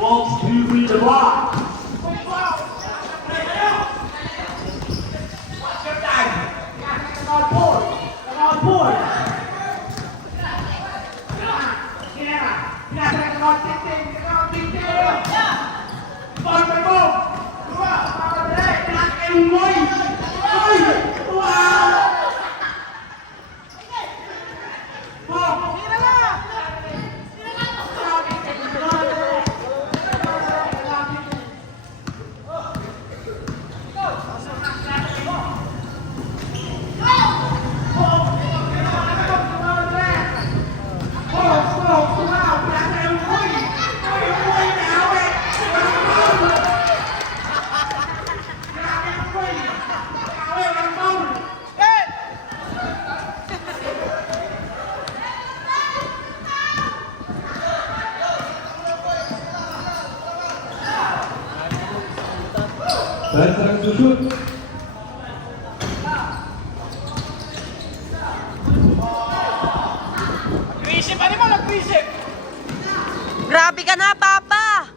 Walks to read the block. Bantang susut. Nag-iisip, ano mo? Nag-iisip! Grabe ka na, Papa!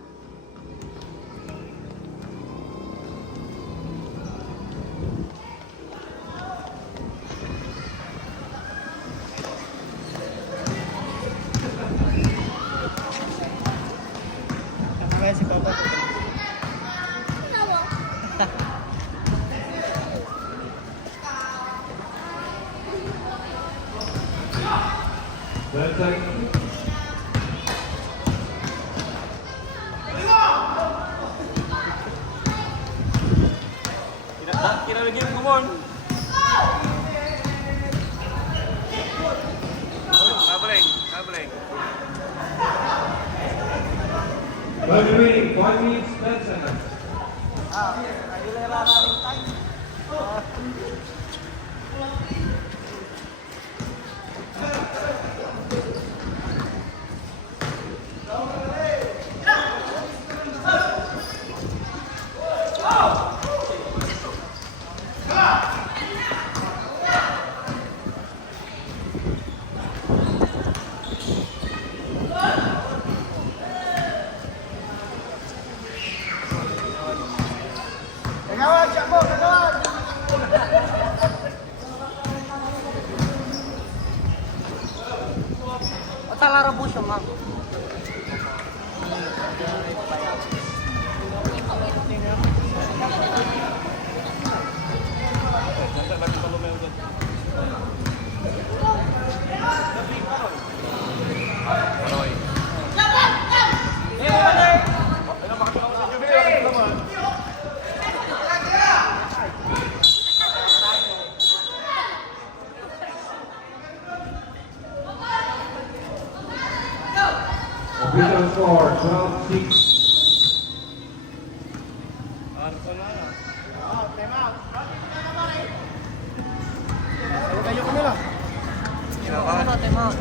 Nakakaya si Papa. Bantang. Kinalagyan ko mo. Kabaling. 5 minutes, 10 seconds. Kagawad, siya po! Kagawad! Talara po siya, ma'am. 6. Ano, time out.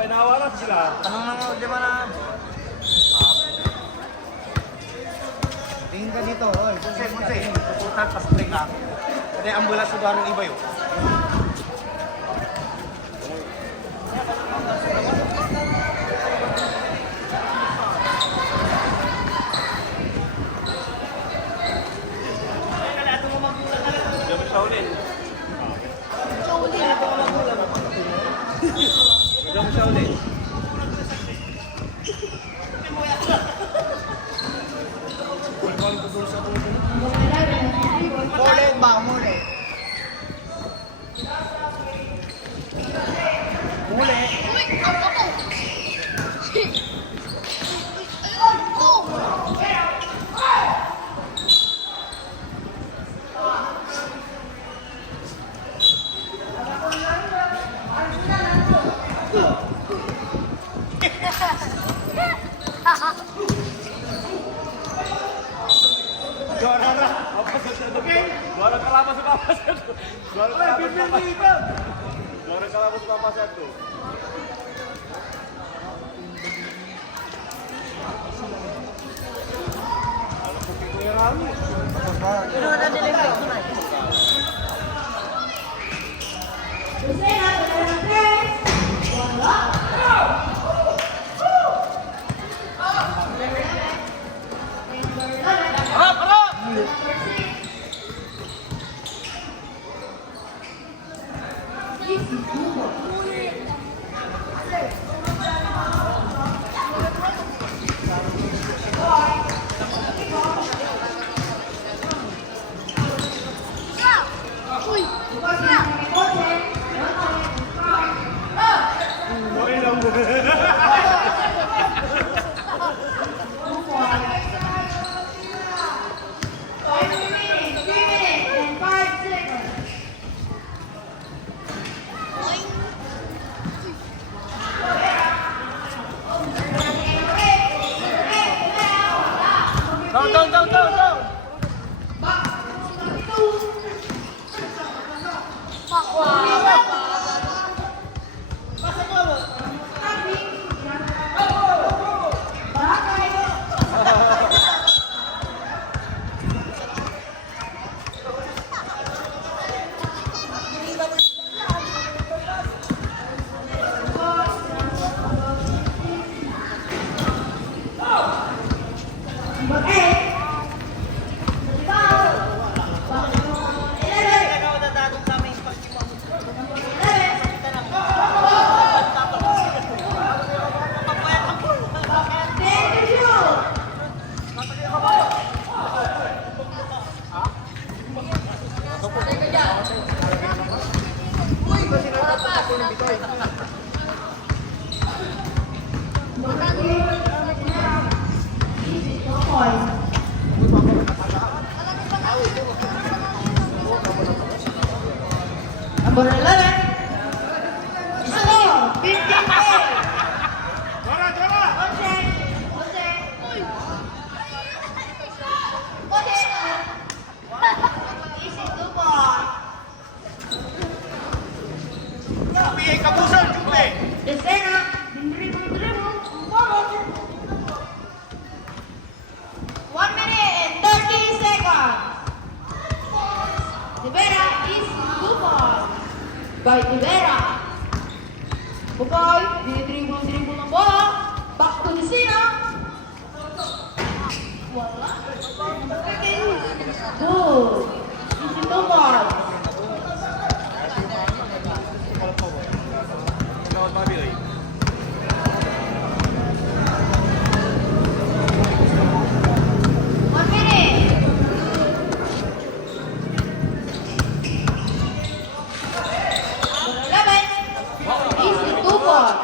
Pinawalan sila. Anong mga lima na? Tingin ka dito, oy. Munse. Puputan, pasplay ka. Kasi ambulance sudah ng iba yun. Muli ba? Muli. Muli. Suara kalapas suka pasat. Suara kalapas suka pasat tuh. Ano na deliver ko na? Go! Number 11. Score 15-8. Desena, dribble. 1 minute and 30 seconds. Rivera is Bukoy. By Rivera. Bukoy, dribble ng bola. Back to Desena. Wala. Good. Easy Bukoy.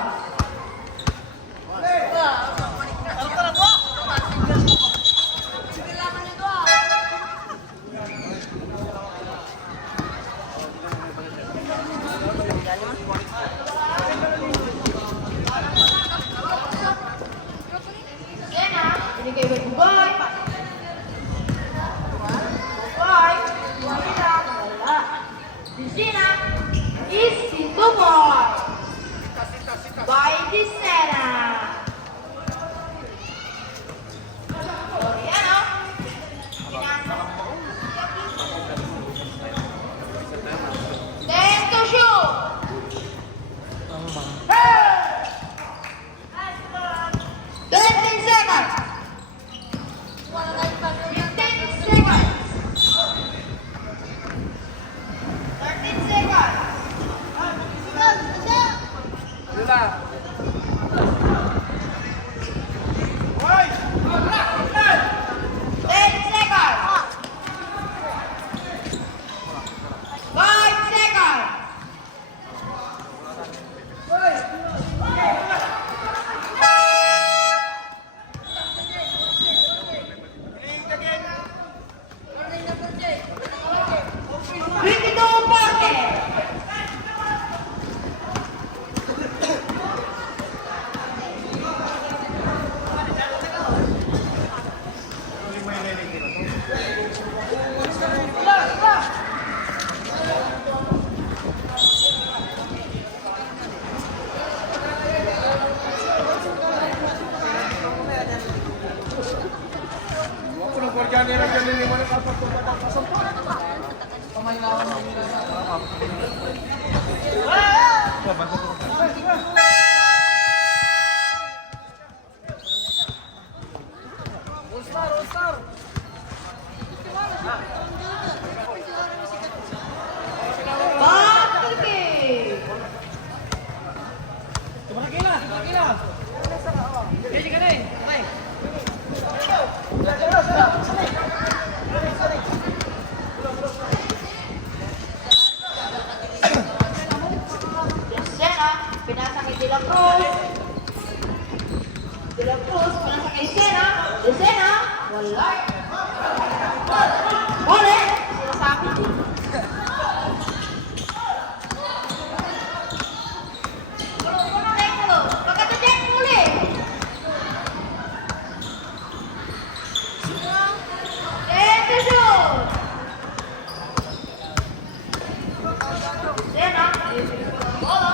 Back to the game. Sena, pinasa kay De La Cruz. De La Cruz, pinasa kay Sena. De Sena, wala. Ole! Sinasabi. Kulo, kulo. Pagkatatin muli. Detention! Sena, bola.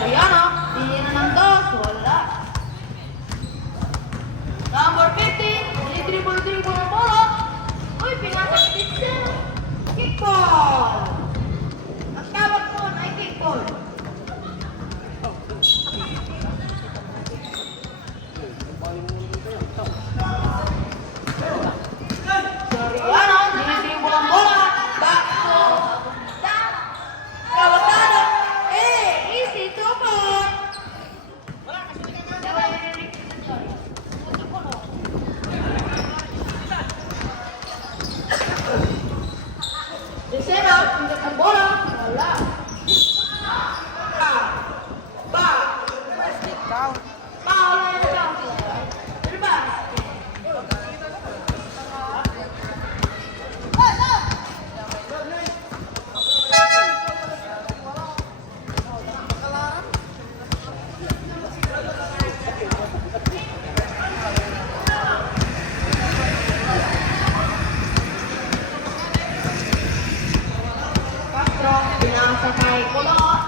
Soriano, hindi na ng dos, wala. Number 50, dribble ang bola. Uy, pinasa ni Vincent. Kickball. Ang tawag po ay kickball. Soriano, dribble ang bola. Back to down. Kawasada. Easy to point. Desena, pingat ang bola. Wala. Back. Foul na yung down. Rebound. Castro, pinasa kay Kulot.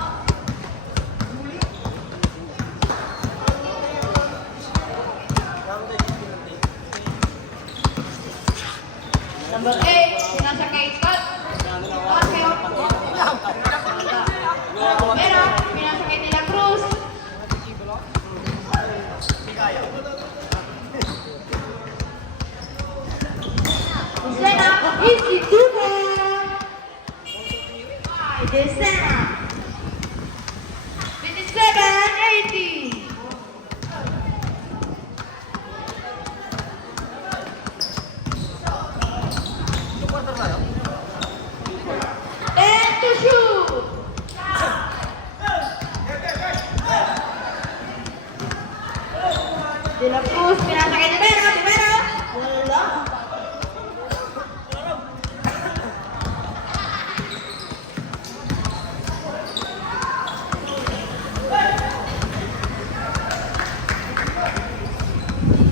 Number 8, pinasa kay Scott. Casio. Romero, pinasa kay De La Cruz. Desena, easy to point. Desena. 57-80. And to shoot. De La Cruz, pinasa kay Divero. Wala.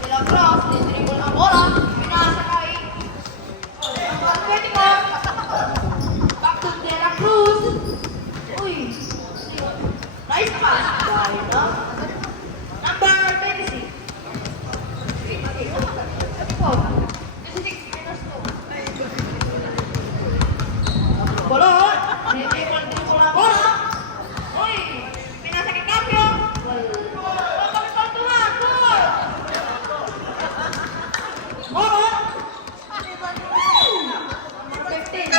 De La Cruz, dribble ang bola. Pinasa kay Atletico. Back to De La Cruz. Uy. Nice pass. Why not? Number 26. 26 minus 2. Bola. Dribble ang bola. Uy. Pinasa kay Capio. Bola. Number 15.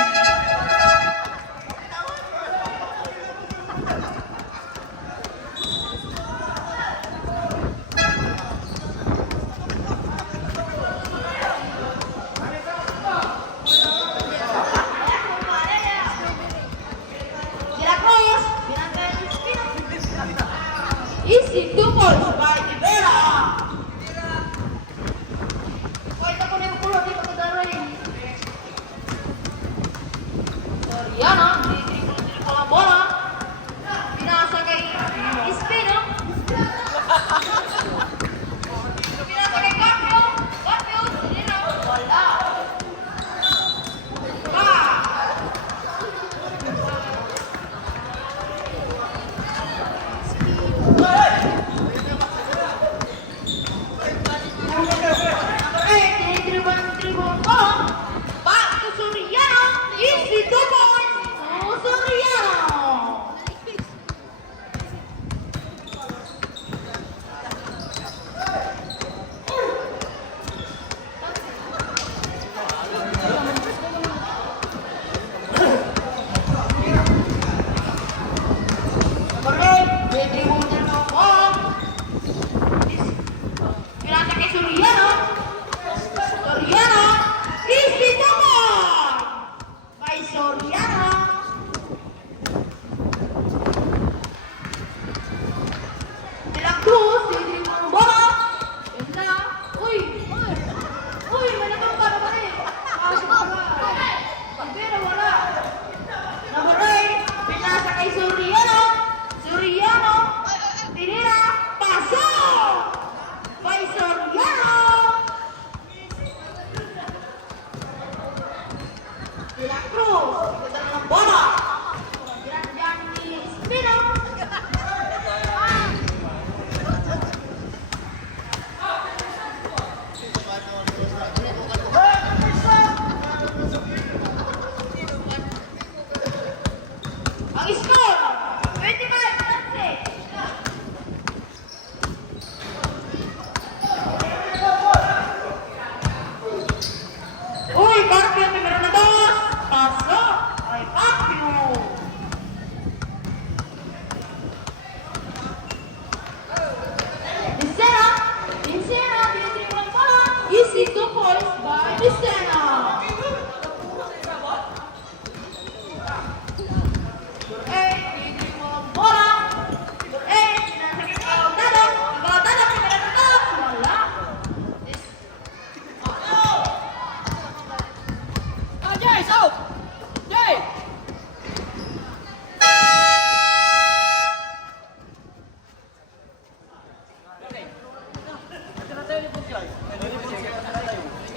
points by Vicena.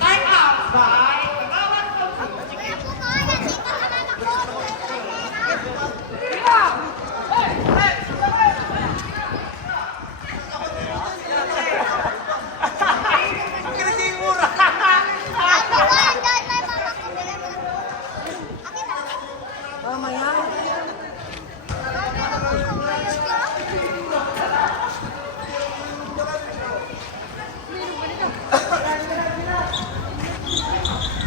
Time out by Kagawan Coach.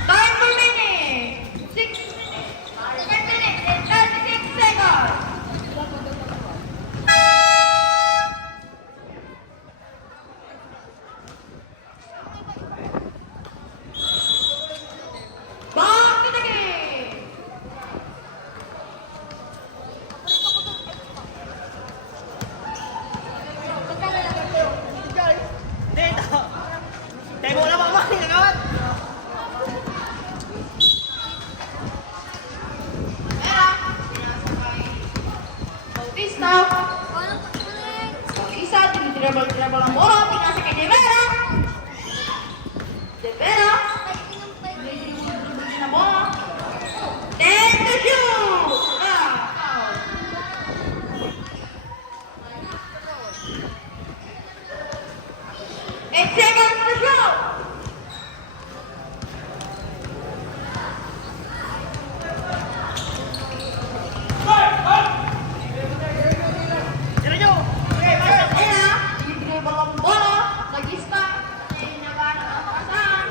Time remaining. 6 minutes and 36 seconds. Back to the game. Dito. Tayo na mama, kagawad. Pera. Bautista. Bautista, tinitira-bal ang bola. Pinasa kay De Vera. De Vera. Tinitira-bal na bola. Then to shoot. Foul. 8 seconds to shoot. Tira nyo. Ayan, dinidribble ang bola. Nag-ista. Inagaan ang pasan.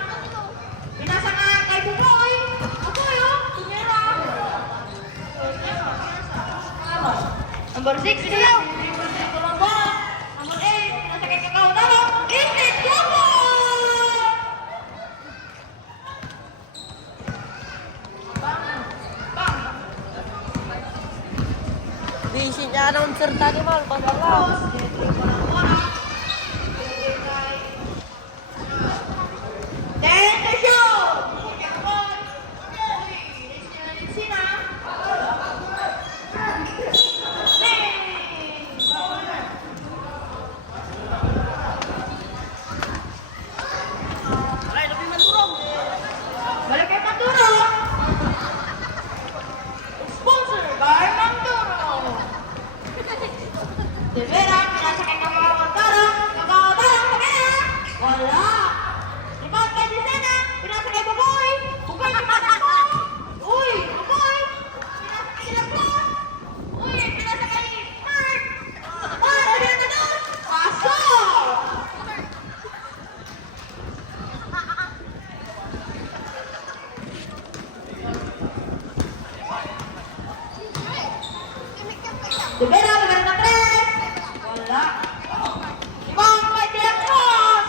Pinasa nga kay Bukoy. Bukoy, oh. Tumira. Number 6, dinidribble ang bola. Number 8, pinasa kay Kakao Dalo. Instant double! Bang! Di siya announcer tadi mal pasal Tapos, dinidribble ang bola. Then the shoot! Alay, lebih menturong. Balik kay Manduro! Sponsor by Manduro! De Vera, pinasa kay Kakawatara. Kakawatara, kamera! Wala! Rebound kay Vicena, pinasa kay Bukoy. Bukoy, pinasa ko! Uy, Bukoy! Pinasa kay Lagpo! Uy, pinasa kay Mark! Mark, pinasa doon! Pasok! De Vera, maganda na tres! Wala! Rebound kay De La Cruz!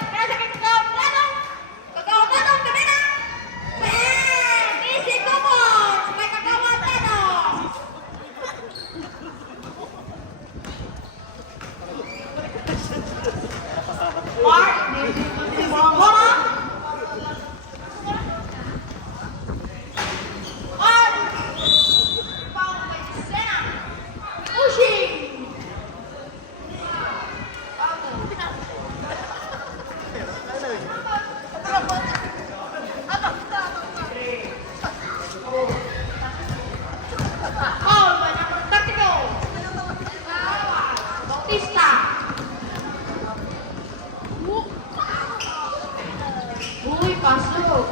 Pinasa kay Kakawatara. Kakawatara, De Vera! Bang! Easy coupons kay Kakawatara. Mark, hindi mo ang bola. Mark! Rebound kay Vicena. Pushing! Foul by number 32. Bautista. Uy, pasok.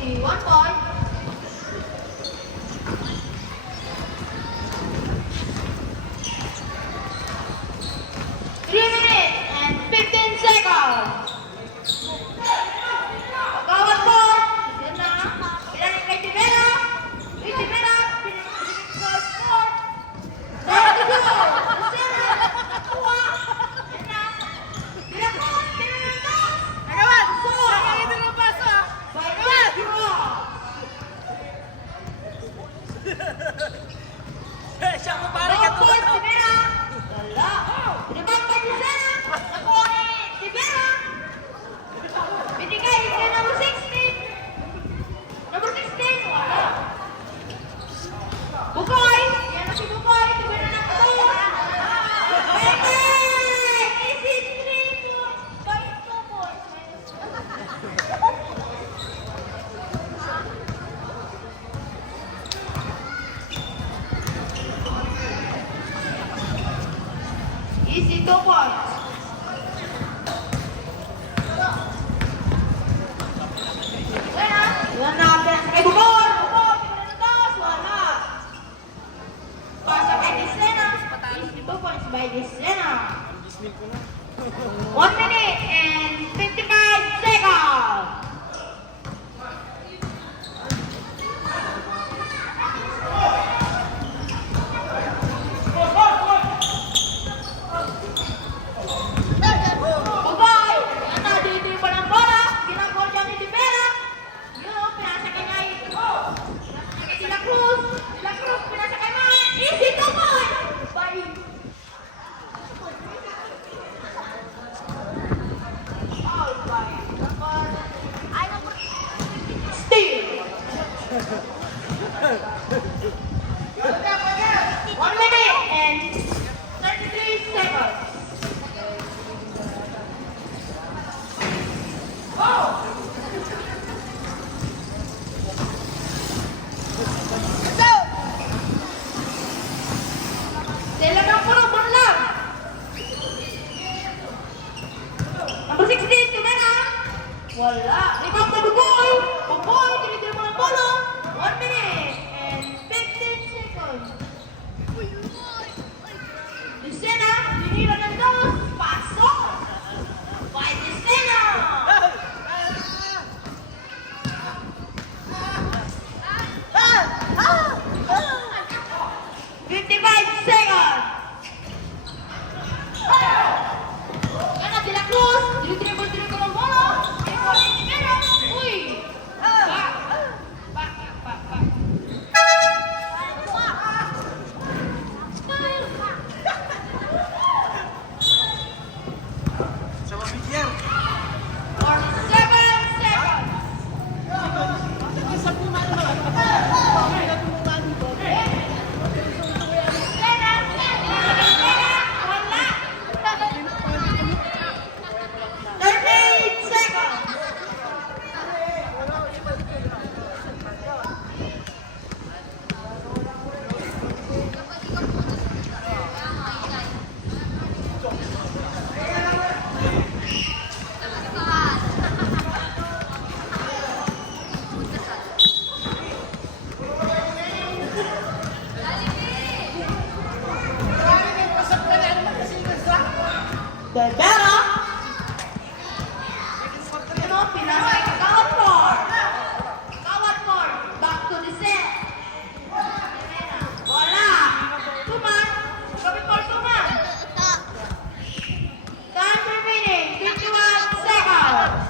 Easy, 1 point. Three minutes and 15 seconds. Pagkawat po. Yan na. Pinalik kay Tibera. Uy, Tibera. Pinalik kay Sport. There to go. Vicena. Nakuha. Yan na. Pinakot. Pinakot. Wala. Rebound kay Bugoy. Bugoy, tinitira mo ng bola. 1 minute and 15 seconds. Lucena, tinira ng dos. Pasok. By Lucena. 55 seconds. Ana de la Cruz, dribble ng bola. Ipon ni Mero. Uy. Pak. Sama Vigier. 47 seconds. Wala. 38 seconds. Bebera. Ano, pinasay ka kawat more. Kawat more. Back to the set. Bola. Tuman. Kami more tuman. Time remaining. 51 seconds.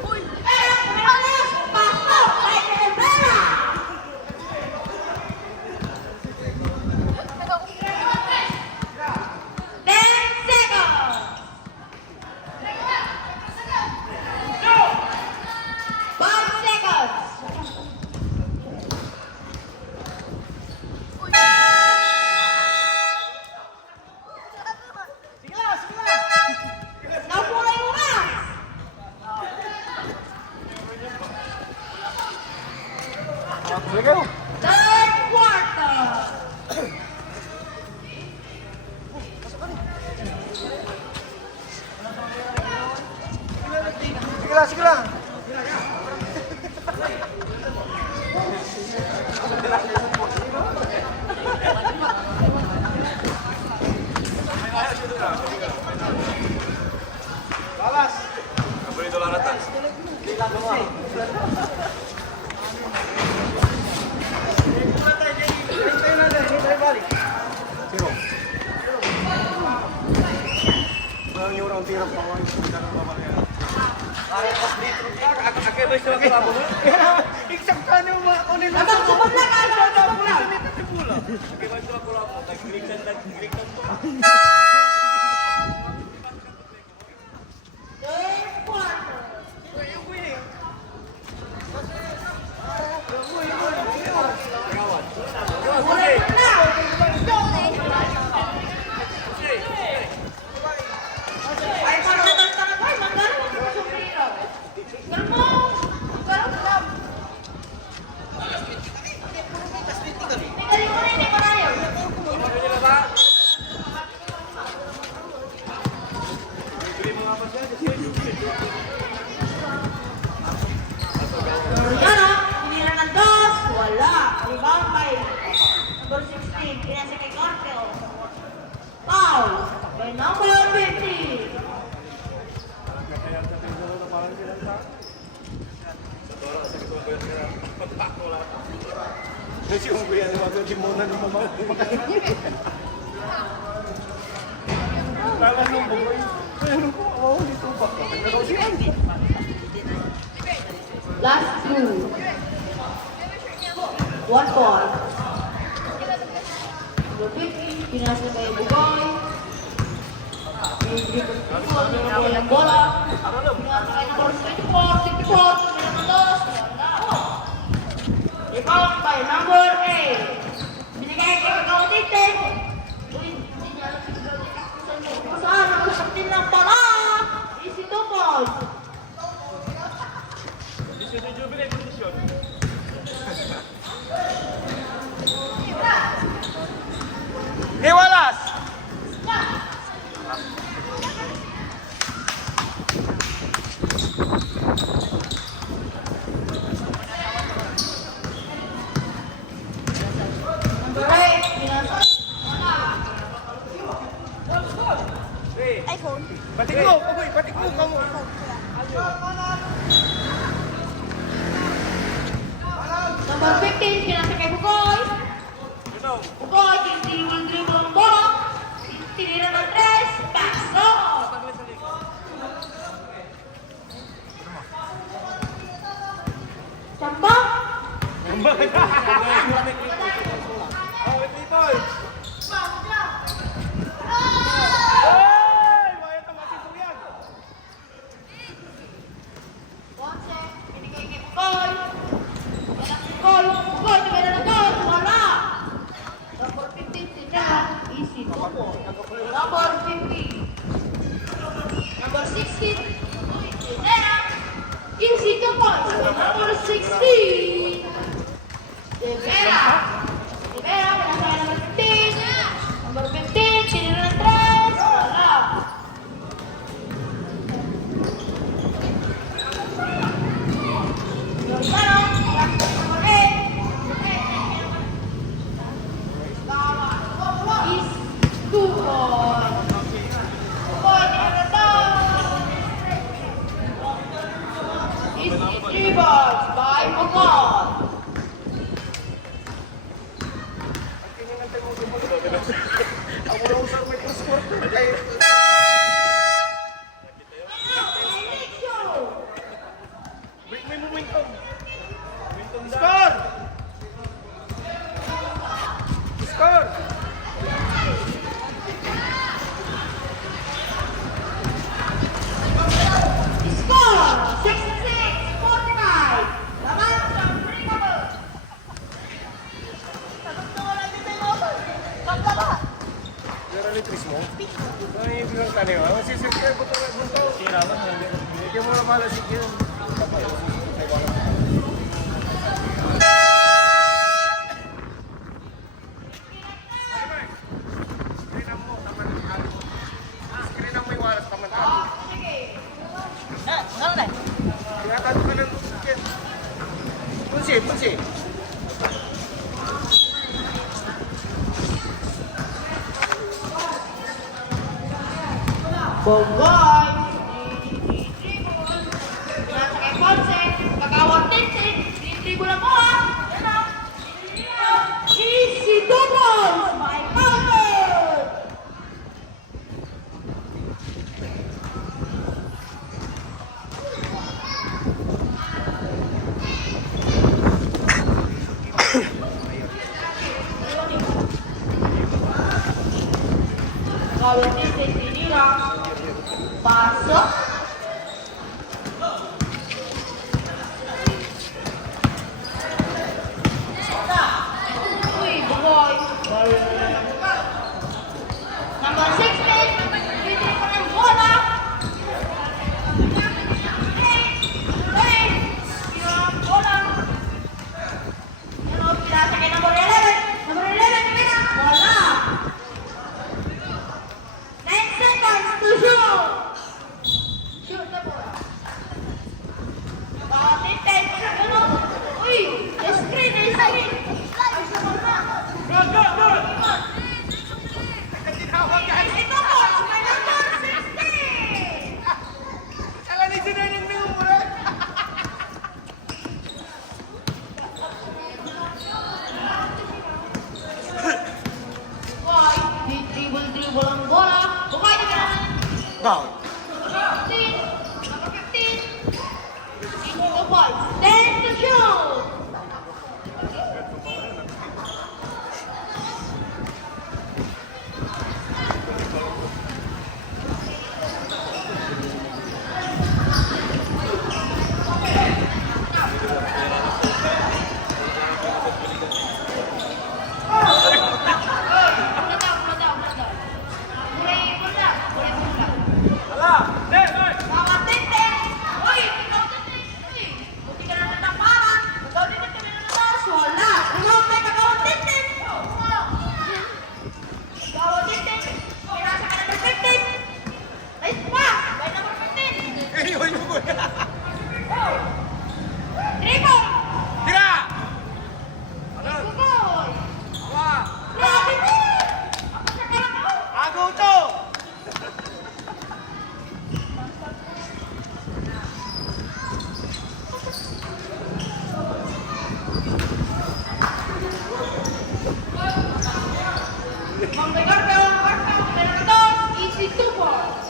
Bebera, kumalas. Pasok kay Bebera. 10 seconds. 5 seconds. Napulay mo na. Third quarter. Sige lang. Balas. Kabalito lang natin. Abang kumagla ka. Third quarter. Mulai na. Ay, pagkatang ay, magkaroon ng sombrero. Kalmo. Kalmo. Tingnan mo rin, hindi pa tayo. Yan o, tinira ng dos, wala. Rebound by number 16, pinasa kay Cartel. Foul by number 15. Kasi yung kuya naman di mo na naman Kala nung bugoy. Pero kung ako dito ba? Pero siya. Last two. 1 ball. Number 50, pinasa kay Bugoy. Pinasa ng bola. Pinasa kay number 64, 64, pinasa ng dos, wala. Rebound by number 8. Binigay kay Kagawatite. Uy, hindi niya alam si Kagawatite. Saan ang kapatid ng pala? Easy 2 balls. Iwalas! iPhone. Batik mo, Paboy, batik mo. Kamu. Number 15, pinasa kay Bugoy. Bugoy, dribble ang bola. Tinira ng 3, pass off. Samba. Oh, wait, people. Ponce, binigay kay Bugoy. Bugoy, tumira ng goal. Wala. Number 15, sila. Easy. Number 15. Number 16. Sila. Easy 2 points. Number 16. Rivera. Rivera, pinasa number 15. Number 15, tinira ng 3. Wala. By Pagod. Ako lang sa microscope. May momentum. Score! Score! Score 66-49. Laban sa Brigable. Meron litris mo? Ano yung bilang tani mo? Ang sisipir ko ito na buntaw. Sira mo. Hindi mo na malasik yun. Screenan mo yung waras, taman-taman. Ano na? Tinatato ka ng chicken. Punsi. Bogoy. Pinasa kay Ponce. Kagawang Tintin. Dribble ang bola. Yan o. Easy double. By Pagod. Kagawang Tintin. Tinira. Pasok. Uy, Bugoy. Number 16. Bibili pa ng bola. Hey, yung bola. Ano, pinasa kay number 11. Number 11, kumina. Wala. 9 seconds to shoot. Shoot the ball. Tintin. Ano? Uy, screen. Ay, sa bola. Tinawag ka. Ito po, may number 16. Kala ni Sinayang na yung mura. Boy, dribble ang bola. Bukay na ka. Down. Number 15. Equal to points. 10 to shoot. Mga tente! Uy! Ikaw tente! Uy! Buti ka na natangparan!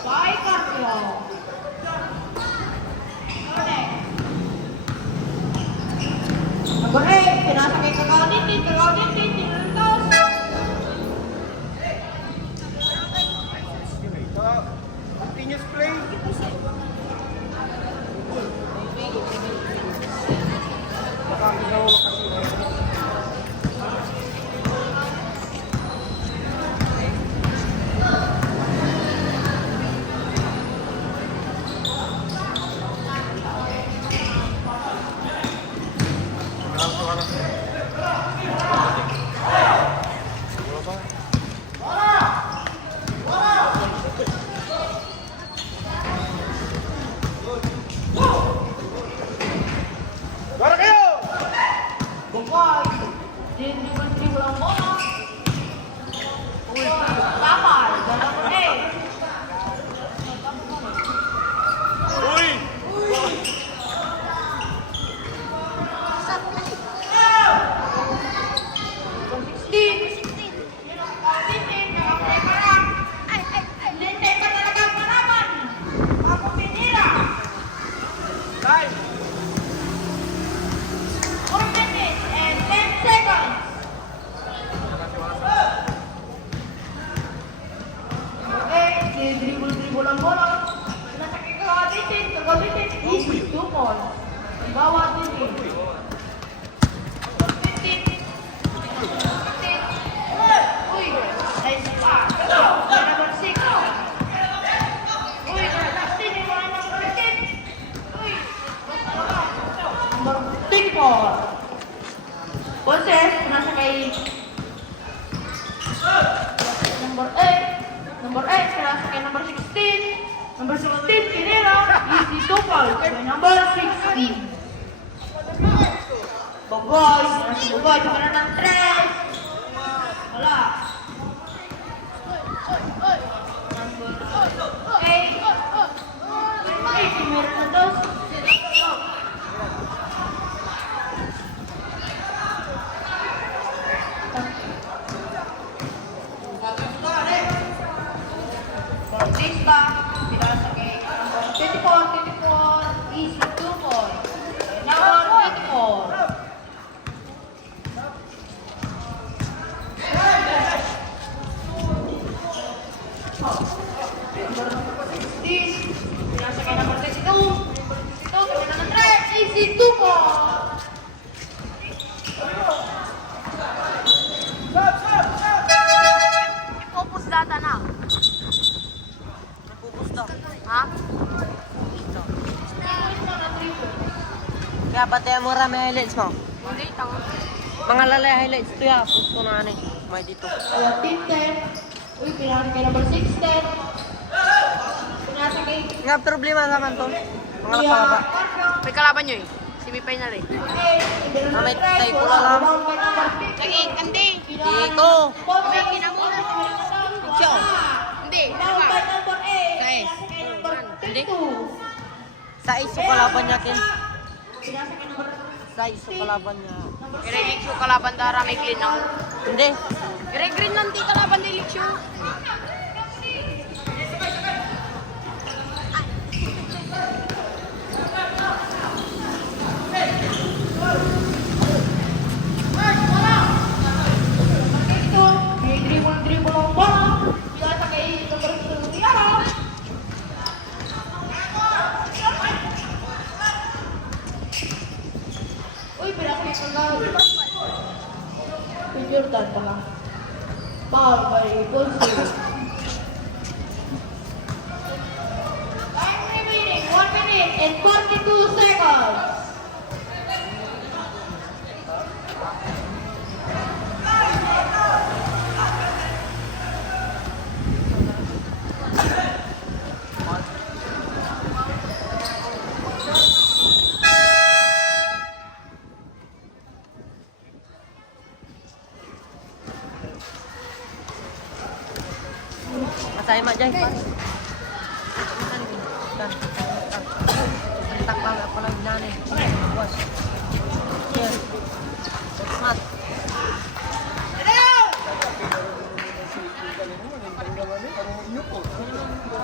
Kay Carpio. Number 8, pinasa kay Kagawin, tinuntos. Continuous play. Wala kayo! Bukay. Dribble ang bola. Tapal. Number 8. Uy! Time! 4 minutes and 10 seconds. Okay, dribble ang bola. Nasa kagabitin, easy, 2 points. Bawat din. 15. Uy, nice pa. Number 6. Uy, last din yung mga number 15. Uy, number 34. Boses, nasa kay number 8. Number 8, nasa kay number 16. Number 16, Pinero. Easy 2 points. Kay number 16. Bogoy, nasa Bogoy, sa kanan ng 3. Wala. Number 8. Meron na daw. Bautista, pinasa kay number 24, easy 2 points. Number 24. Number 16, pinasa kay number 32. Number 32, pinasa ng 3, easy 2 points. Focus data na. Focus daw. Ha? Ito. Kaya pati mo rami highlights mo. Hindi, tanga. Mga lalay highlights to ya. Gusto na ano eh. May dito. Ayan, team 10. Uy, pinasa kay number 6, 10. Pinasa kay Nga problema naman to. Mga Kuya nakakaba. Carpio. May kalaban nyo eh. Semi-final eh. May tayo pula lang. Lagi, kandi. Dito. May kinamuna. Siya. Hindi. Guys. Hindi. Sa iso kalaban niya kin. Sa iso kalaban niya. Ire-liksyo kalaban dara may clean lang. Hindi. Ire-green lang di kalaban di liksyo. Dribble ang bola. Pinasa kay number 2, Tiara. Uy, pinasa kay Kagawin. Kay Jordan pala. Foul by Gonzalo. Time remaining 1 minute and 42 seconds. Masaya mak jay. Tak lang ako lang nani. Bos. Yes. Mat.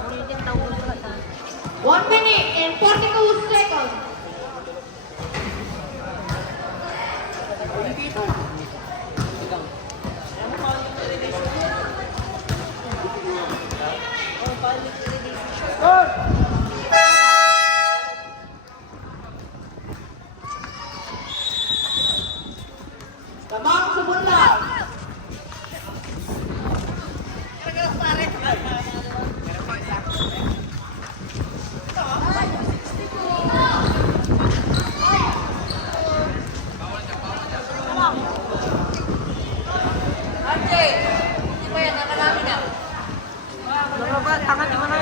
Ulitin taw 1 minute and 42 seconds. Tamang sumunod. Mga ba, tangan di mana?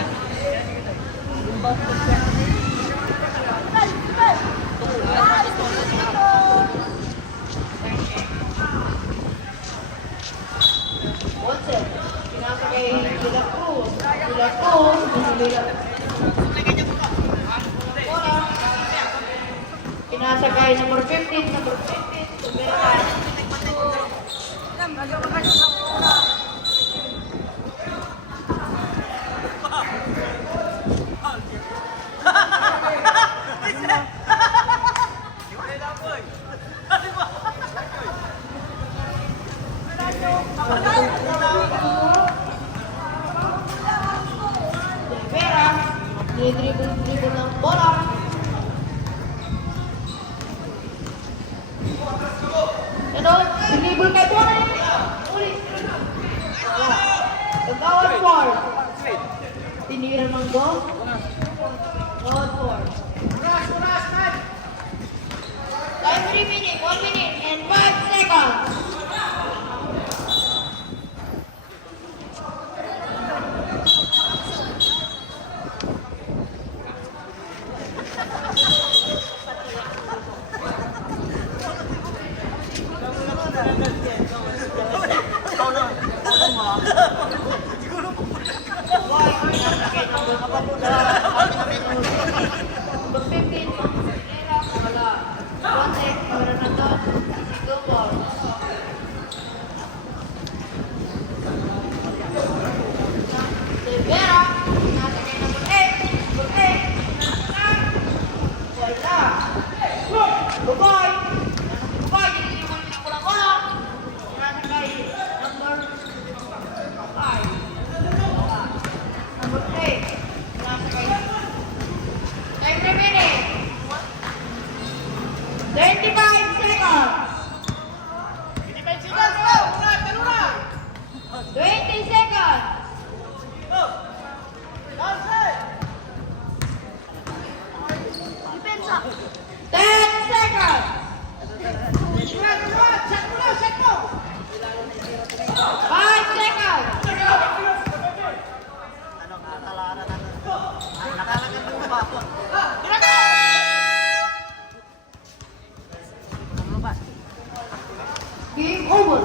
Once, pinasa kay Sila Cruz. Sila Cruz, pinasa kay number 15, number 15, Sumera. Sumera, dribble ng bola. Ano? Dribble kay bola. Uli. Gagawad foul. Tinira ng goal. Gagawad foul. Time remaining, 1 minute and 5 seconds. Time remaining. 35 seconds. 20 seconds. 10 seconds. 5 seconds. Game over.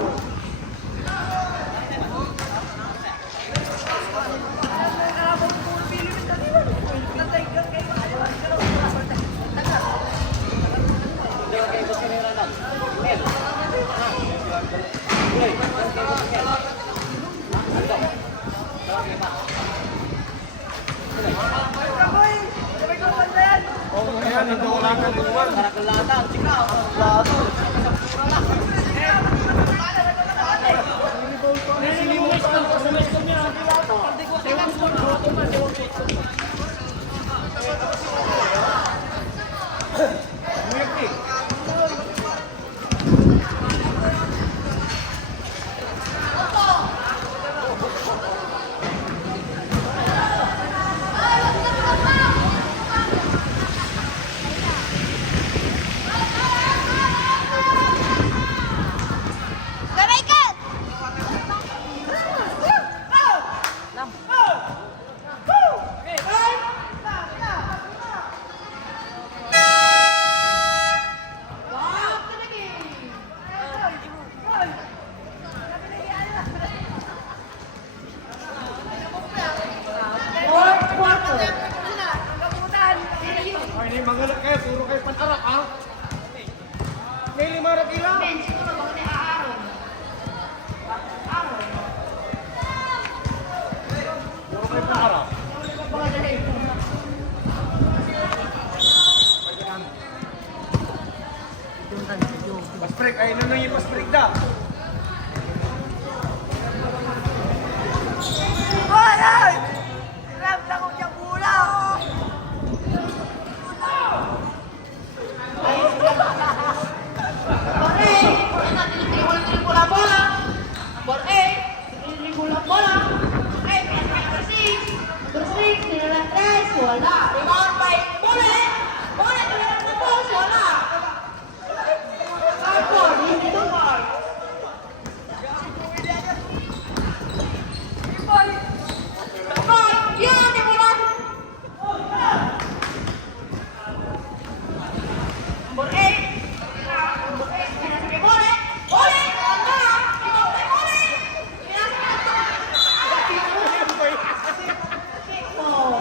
Ay, nunong yung pas-break na. Number 8, yan na, dribble ang bola. Number 8, dribble ang bola. Okay, number 6. Number 6, nilalang 3, wala. Rebound by Bullet. Bullet, nilalang na balls, wala. Hardcore, hindi dumar. Number, yan, nilalang. Number 8. Number 8, pinasa kay Bullet. Bullet, wala. Rebound by Bullet. Pinasa kay oh.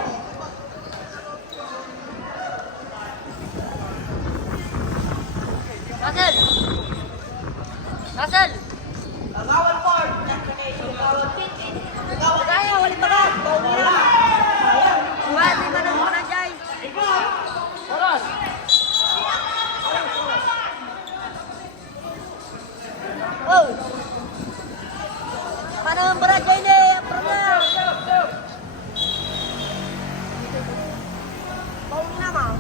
Russell! Russell! Gawal Ford, gawal Tintin, gawal kaya, walit tagal, bawala. Sayang. Buwan, di ba nang muna dyan? Ikaw, Oras! Oh! Paano ang barangay ni? Ang problem? Bauli naman.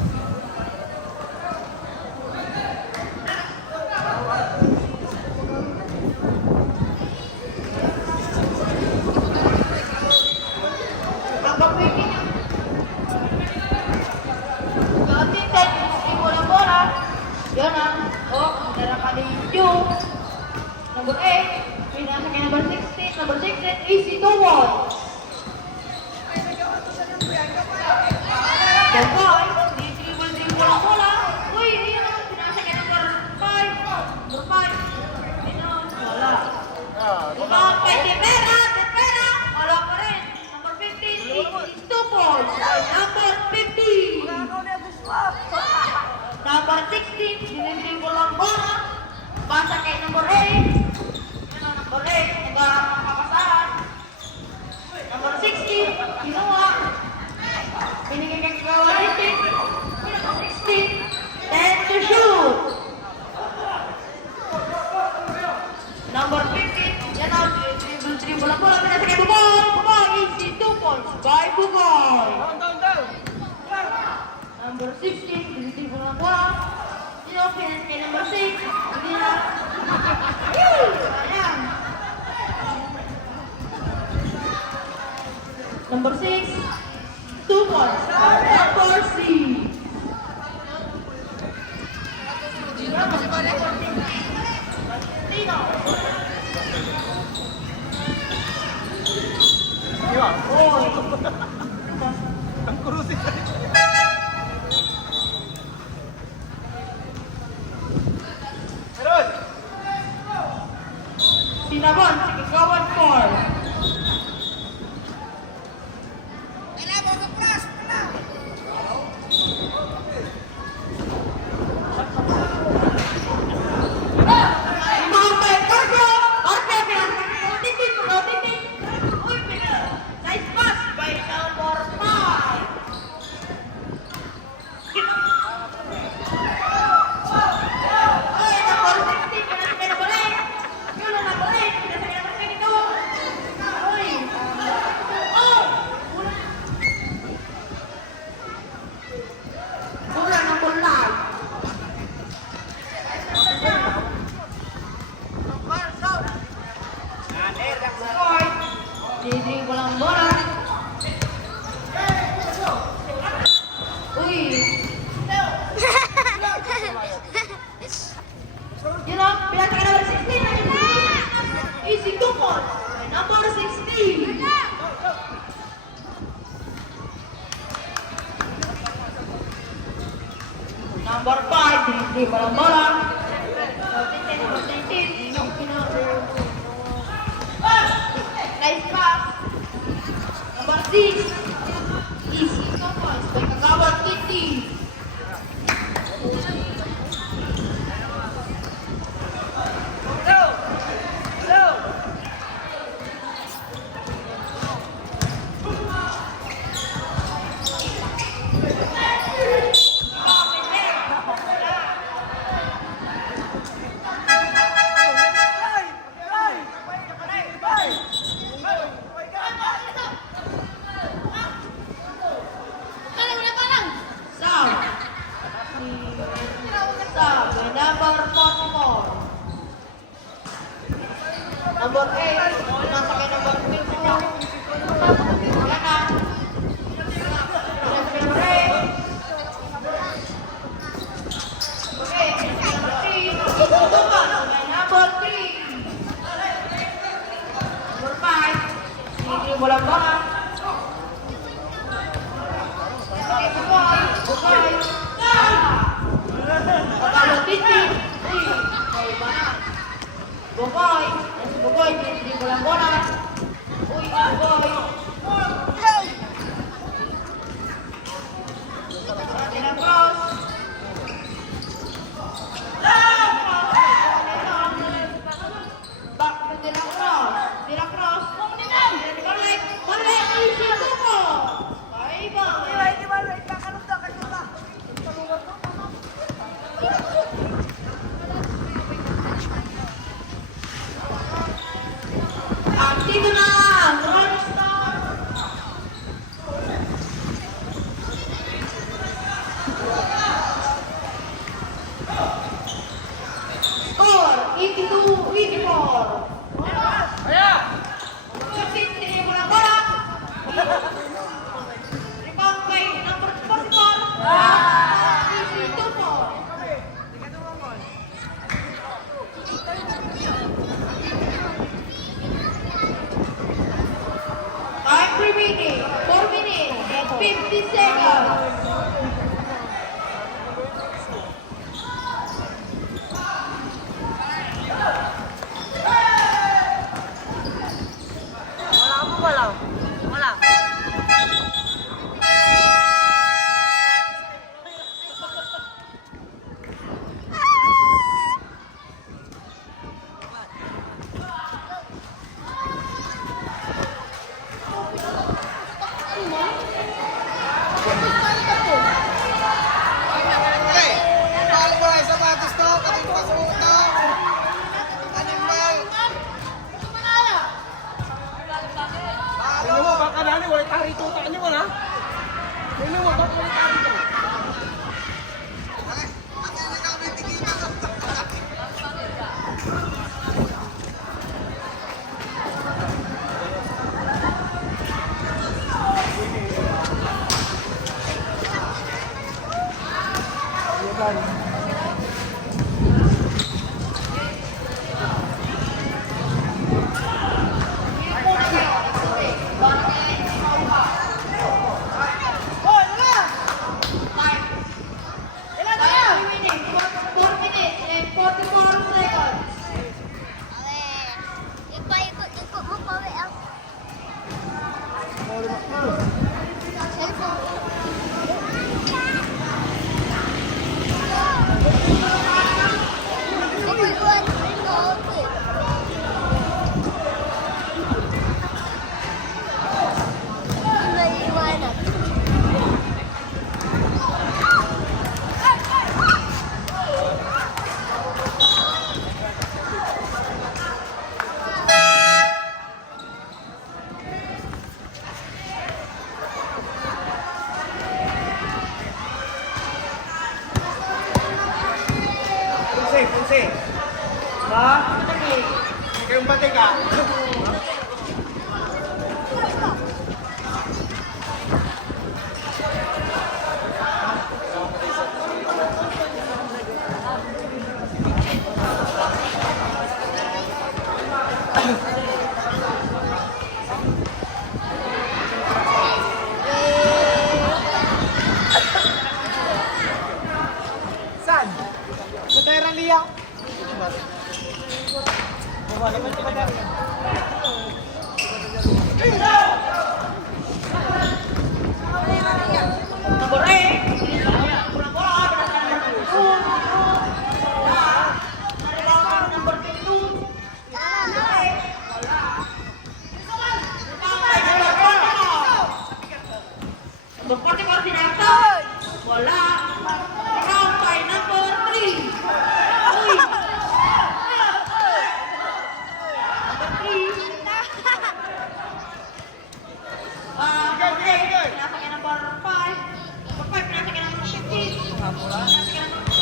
ang kapwikin niya. Gawal Tintin, ikaw ng bola. Yan na. Oh, nara ka ni Yu. Number 8, pinasa kay number 16, number 16, easy to one. Boy, dribble ang bola. Uy, yun na, pinasa kay number 5. Number 5. Ayun, wala. Rebound kay Tepera, wala pa rin. Number 15, easy to points. Number 15. Number 16, dinidribble ang bola. Pasa kay number 8. Yan ang number 8, nagkakapasahan. Number 16, kinuha. Binigay kay Gawal Tintin. Number 16, 10 to shoot. Number 15, yan ang dribble ang bola. Pinasa kay Bugol. Bugol, easy 2 points by Bugol. Down! Number 16, dinidribble ang bola. Pinasa kay number 6. Hindi na. Ayan. Number 6, 2 points. Number C. Tino. Iwa! Oy. Ang kurusin! Meron! Sinabon, si Gawal Ford. Imam by Cargo. Cargo, Tintin. Uy, nice pass by number 5. Uy, number 16, pinasa kay number 8. Yun ang number 8, pinasa kay number 22. Uy. Oh! Wala number 9. Dribble ang bola. Uy. Yun o, pinasa kay number 16. Easy 2 points. Number 16. Number 5, dribble ang bola. Number 19. Nice pass. Number 6. Easy 2 points by Kagawad Kitty. number 8. Pinasa kay number 22. Yan na. Pinasa kay number 8. Okay, pinasa kay number 3. Tutukan. Number 3. Number 5. Hindi walang baka. Bukay. Pagkalo titi. Uy, may bana. Bukay. Bukay, hindi walang bola. Uy, bukay. Tinang cross. Back to tinang cross. Tinang cross. Balik. Balik. Easy tuko. Bye-bye. Dito na! Run stop! Score! 82-84! Kaya! Hindi mo na bola! Rebound kay number 44! Easy 2-4! Time remaining, 4 minutes and 50 seconds. Wala. Tingnan mo, baka nani, wala tari tuta niyo mo na. Tingnan mo, baka wala tari tuta. Time remaining, 4 minutes and 44 seconds. Ikot-ikot mo pa, we ang Punsi. Ha? Kayong bati ka. Saan? Sa Terra Lia. Number 8. Kurang bola. Number 22. Number 44 sinaktan. Wala. Rebound by number 3. Uy. Number 3. Number 8. Pinasa kay number 5. Number 5 pinasa kay number 15. Pinasa kay number 4.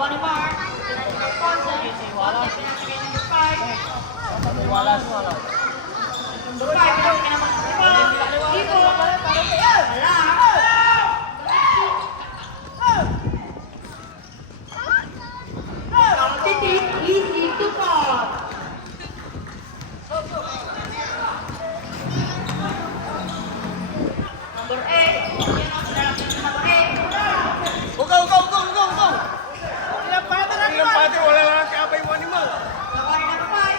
Nagawa ni Mark. Pinasa kay Ponce. Ponce, pinasa kay number 5. Walas, wala. Number 5, pinasa kay number 5. Ipo. Wala. Titik, easy to pot. Number 8. Yan ang pinasa kay number 8. Ugaw! Ilang pati, wala lang ang kaabay mo animal. Nagawa ni number 5.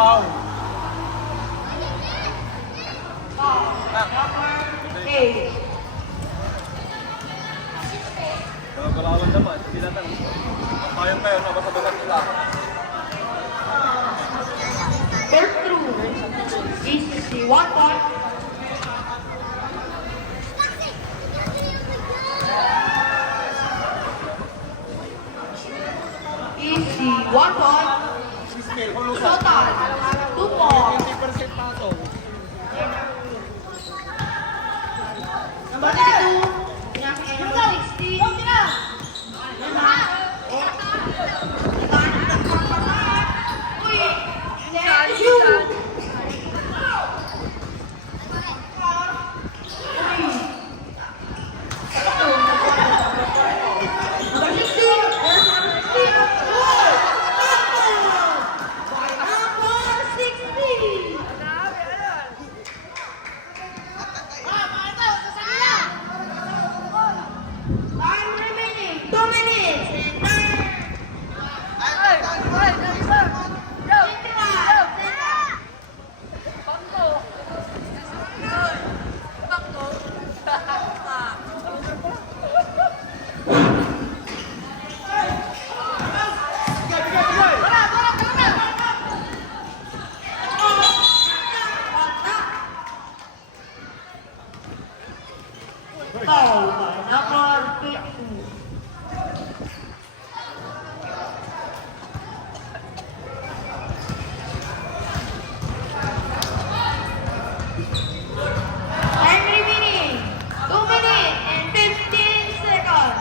Wow! Eight. Galawan naman, hindi natin. Payong kayo, nabasa-basa sila. Bertrud. ECC 1 point. EC 1 point. Total 2 points. 20% pa ito. Number 32. Pinasa kay number 16. Uy! Let you! Time remaining 2 minutes and 21. Foul by number 22. Time remaining 2 minutes and 15 seconds.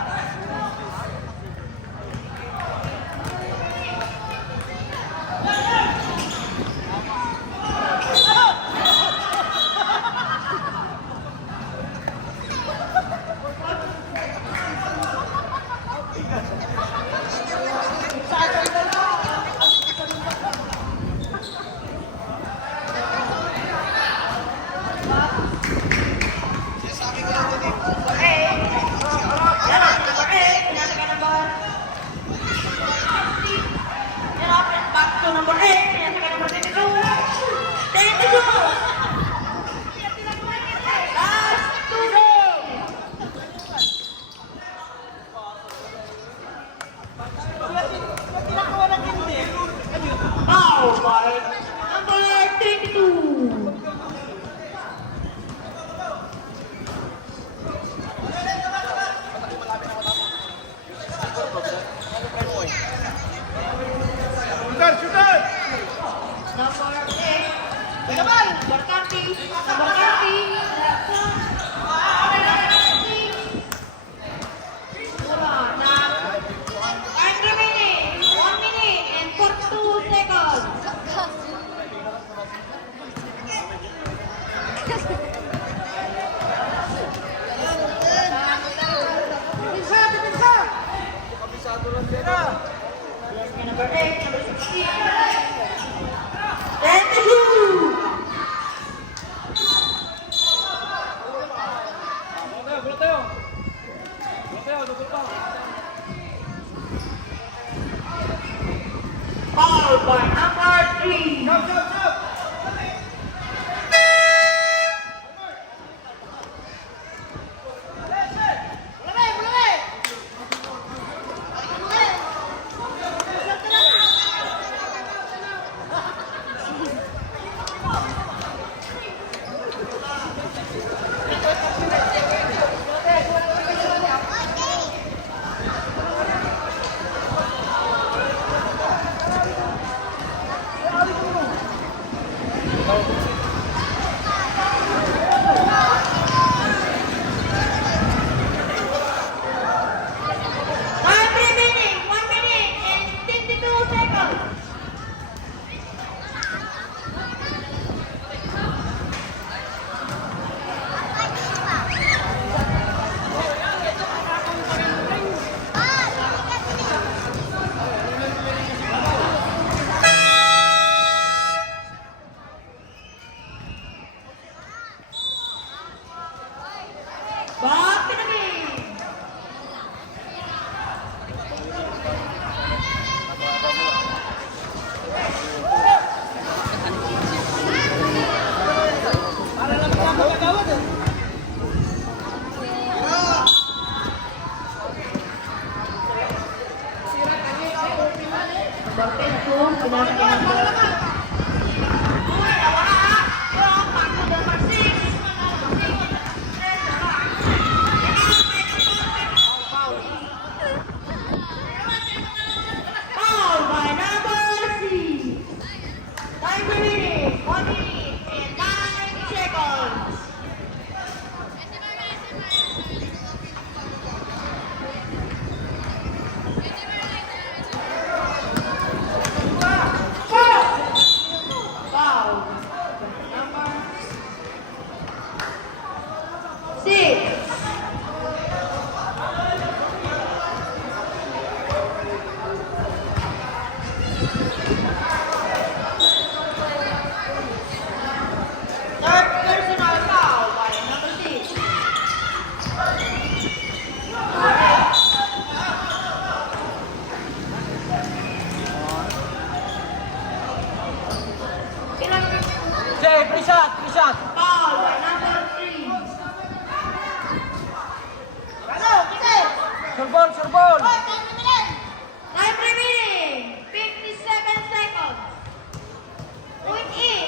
Number 8, pinasa kay number 22. 22. Last 2 minutes. Foul by number 22. Shooter! Number 8. Barkanti. Wala na. Time remaining 1 minute and 42 seconds. Number 8, number 16. 22. shot. Foul by number 3. Ano? Kasi! Surbol, surbol. Time remaining. 57 seconds. Point in.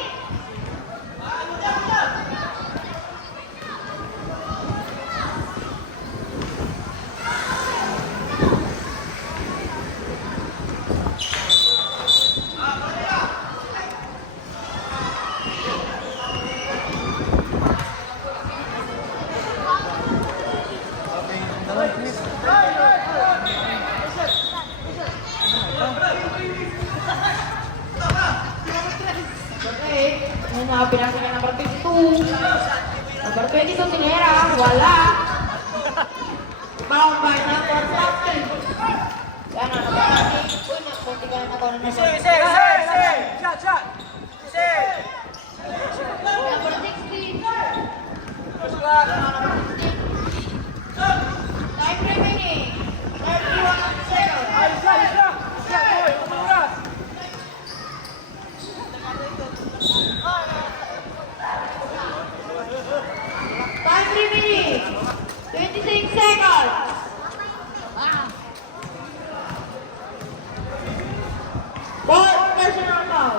Okay. Ano na, pinasa ka number 22. Number 22, sinera. Wala. Foul by number 13. Yan na, nabalik. Uy, nakunti ka na ako na number 16. Shot, shot. Number 16. Time remaining. 31 seconds. Time remaining. 26 seconds. Ball personal foul.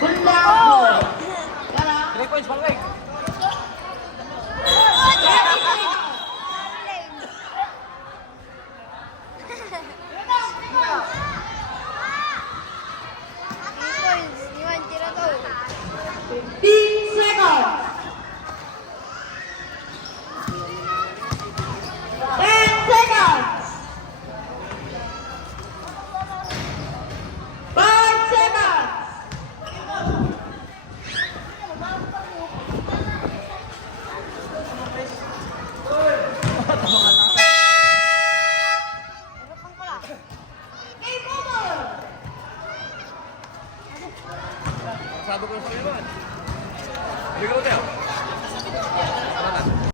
Bunda ball. Tara. 3 points, bangay. Iwan tira to. 15 seconds. 10 seconds. 5 seconds. Game over. Sabi ko sa iyo. Bigaw tayo.